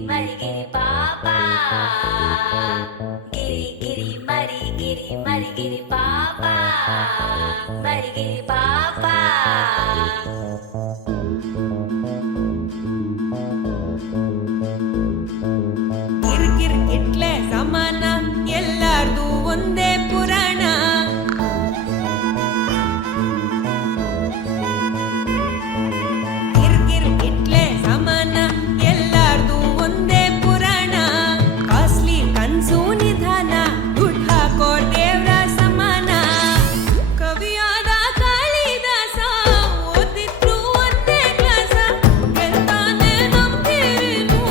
ಮರಿಗಿರಿ ಪಾಪ ಗಿರಿ ಗಿರಿ ಮರಿಗಿರಿ ಪಾಪ ಮರಿಗಿರಿ ಪಾಪ ಕಿರ್ಕಿರ್ ಇಟ್ಲೆ ಸಮಾನ ಎಲ್ಲಾರ್ದು ಒಂದೇ ಪುರಾಣ ಕಿರ್ಕಿರ್ ಇಟ್ಲೆ ಸಮಾನ ಎಲ್ಲಾರ್ದು ಒಂದೇ ಪುರಾಣ ಕಾಸ್ಟ್ಲಿ ಕನ್ಸು ನಿಧಾನ ದುಡ್ಡು ಹಾಕೋರ್ ದೇವ್ರ ಸಮಾನ ಕವಿಯಾದ ಕಾಳಿದಾಸ ಓದಿದ್ರು ಒಂದೇ ಕ್ಲಾಸ ಗೆಲ್ತಾನೆ ನಂಬಿರಿನು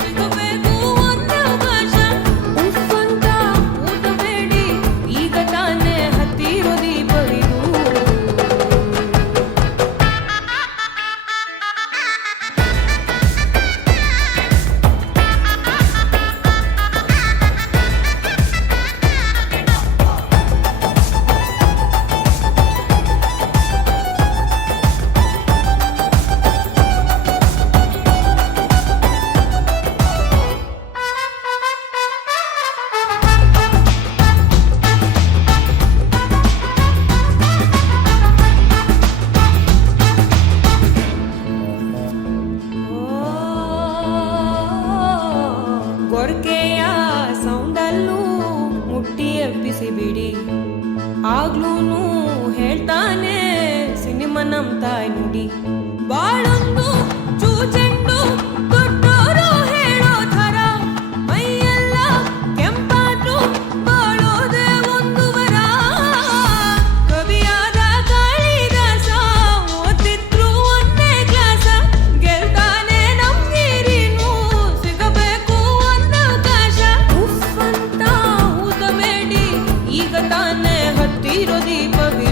ಸಿಗಬೇಕು ಒಂದು ಅವಕಾಶ ಉಪ್ಪಂತ ಊಟಬೇಡಿ ಈಗ ತಾನೇ ಹತ್ತಿರೋ ದೀಪವಿದು ಗೊರ್ಕೆಯ ಸೌಂಡಲ್ಲೂ ಮುಟ್ಟಿ ಎಬ್ಬಿಸಿ ಬಿಡಿ ಆಗ್ಲೂನು ಹೇಳ್ತಾನೆ ಸಿನಿಮಾ ನಮ್ ತಾಯಿ ನುಡಿ ಬಾಳೊಂದು ಚೂಚೆಂಡು ದೊಡ್ಡೋರು ಹೇಳೋ ಥರ ಮೈಯೆಲ್ಲ ಕೆಂಪಾದ್ರು ಬಾಳೋದೆ ಒಂದು ವರ ಕವಿಯಾದ ಕಾಳಿದಾಸ ಓದಿದ್ರು ಒಂದೇ ಕ್ಲಾಸ ಗೆಲ್ತಾನೆ ನಮ್ಗೀರಿನು ಸಿಗಬೇಕು ಒಂದು ಅವಕಾಶ ಉಫ್ ಅಂತ ಊದಬೇಡಿ ಈಗ ತಾನೇ ಹತ್ತಿರೋ ದೀಪವಿ